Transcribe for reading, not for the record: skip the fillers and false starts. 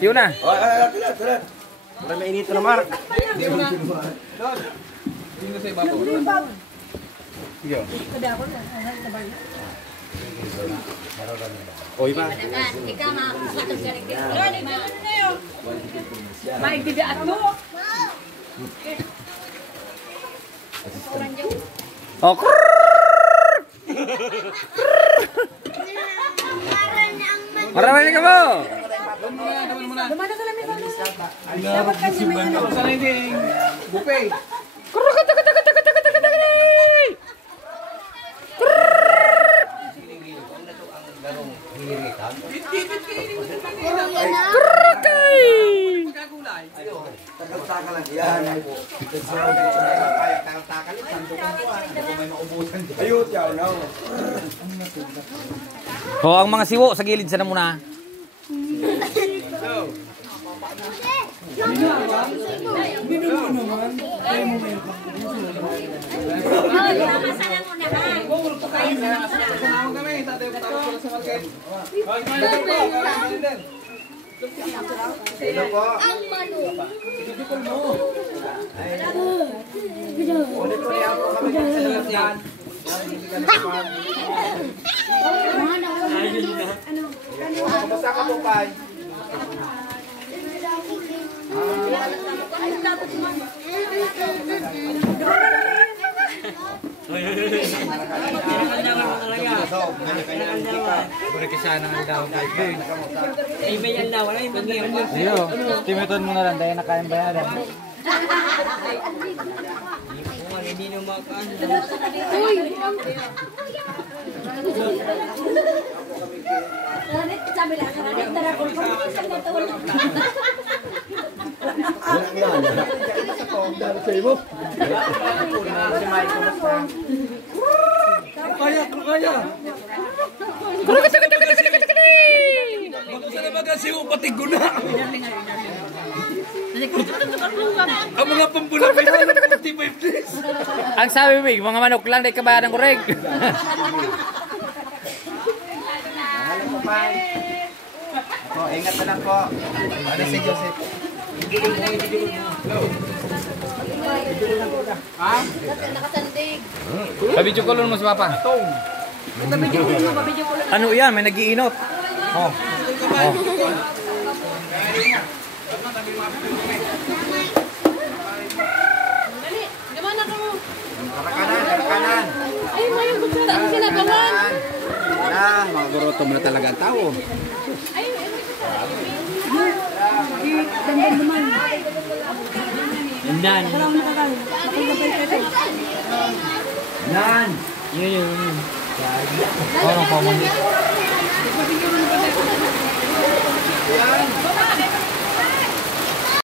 Yun na. Tulat. Para mainit na Mark. Hindi mo na. Doon. Hindi sa iba po. Sige. O, iba. Ikaw nga, sakit ka rin. Maigdidiat mo. Oh, Marami ka mo. Daman mo na. Lumana ka lang may pala. Dapat kasi may ano. Sana hindi buffet. Takal-takal lang yan. Ayun, yan. Oh, ang mga siwo sa gilid sana muna. Kasama kami. Tatay ko tapos sa market. Ito po. Ang manu. Ulit ko niya po kami sa lasyan. Kamusta ka po, Pai? Ayo, timeton mo na lang dahil nakain bayaran. Sabi lang, tara ko. Kaya. Bago sa nabaga siya pati guna. Ang mga pambulang pinala 45 days. Ang sabi mo, mga manok lang dahil kabayaran ko reg. Oh, ingat na lang po. Ano si Joseph? Nakasandig. Pabidyo ko lang mo sa papa. Ano yan? May nag-iinot. Oh. Gimana kamu? Kanan. Ay, may kutsara ang sinabangan. Ah, mga guroto mo na talaga ang tao. Dandan naman. Dandan. Parang nakakal. Nakagabay ka rin. Nan. Yun. Parang pamangit.